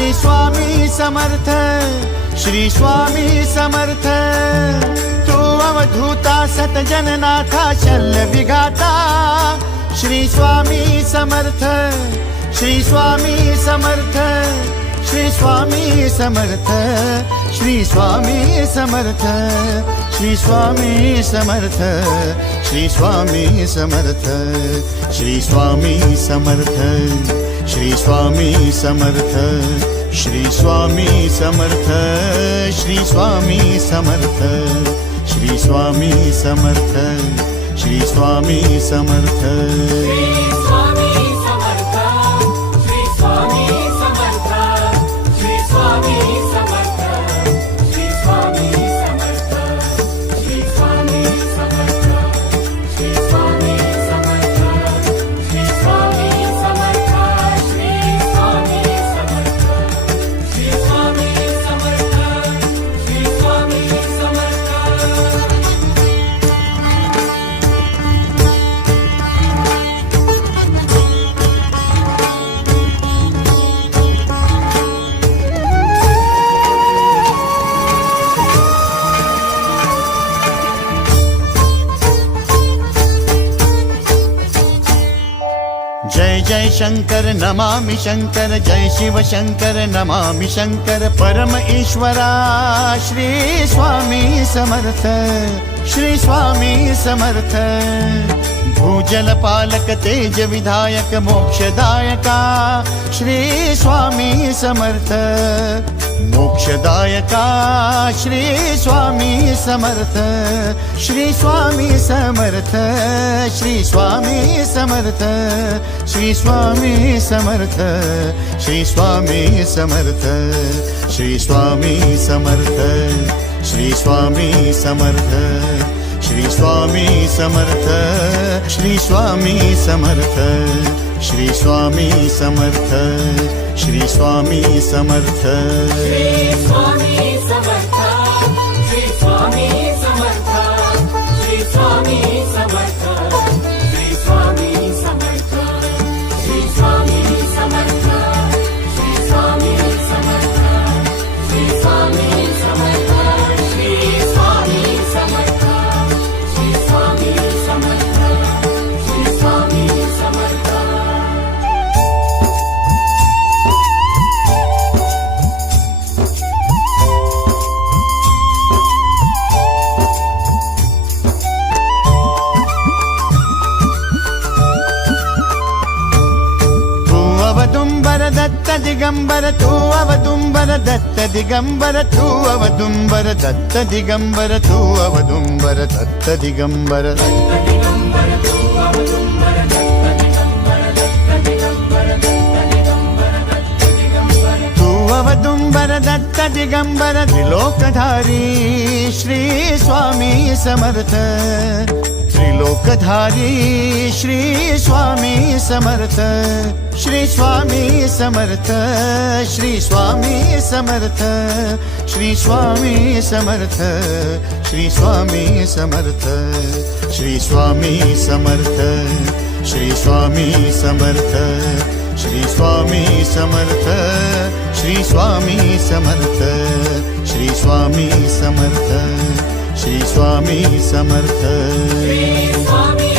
श्री स्वामी समर्थ, श्री स्वामी समर्थ। तू अवधूता सतजननाथा शल्य विघाता, श्री स्वामी समर्थ, श्री स्वामी समर्थ, श्री स्वामी समर्थ, श्री स्वामी समर्थ, श्री स्वामी समर्थ, श्री स्वामी समर्थ, श्री स्वामी समर्थ, श्री स्वामी समर्थ, श्री स्वामी समर्थ, श्री स्वामी समर्थ, श्री स्वामी समर्थ, श्री स्वामी समर्थ। जय जय शंकर नमामि शंकर, जय शिव शंकर नमामि शंकर। परम ईश्वरा श्री स्वामी समर्थ, श्री स्वामी समर्थ। भूजल पालक तेज विधायक मोक्षदायका, श्री स्वामी समर्थ, मोक्षदायका श्री स्वामी समर्थ, श्री स्वामी समर्थ, श्री स्वामी समर्थ, श्री स्वामी समर्थ, श्री स्वामी समर्थ, श्री स्वामी समर्थ, श्री स्वामी समर्थ, श्री स्वामी समर्थ, श्री स्वामी समर्थ, श्री स्वामी समर्थ, श्री स्वामी समर्थ। श्री स्वामी समर्थ, श्री स्वामी समर्थ, श्री स्वामी समर्थ, श्री स्वामी समर्थ, श्री स्वामी समर्थ, श्री स्वामी समर्थ, श्री स्वामी समर्थ, श्री स्वामी समर्थ, श्री स्वामी समर्थ, श्री स्वामी समर्थ। अवदुंबर दत्त दिगंबर, तू अवदुंबर दत्त दिगंबर, तू अवदुंबर दत्त दिगंबर, तू अवदुंबर दत्त दिगंबर। तू अवदुंबर दत्त दिगंबर, त्रिलोकधारी श्री स्वामी समर्थ, त्रिलोकधारी श्री स्वामी समर्थ, श्री स्वामी समर्थ, श्री स्वामी समर्थ, श्री स्वामी समर्थ, श्री स्वामी समर्थ, श्री स्वामी समर्थ, श्री स्वामी समर्थ, श्री स्वामी समर्थ, श्री स्वामी समर्थ, श्री स्वामी समर्थ, श्री स्वामी समर्थ। श्री स्वामी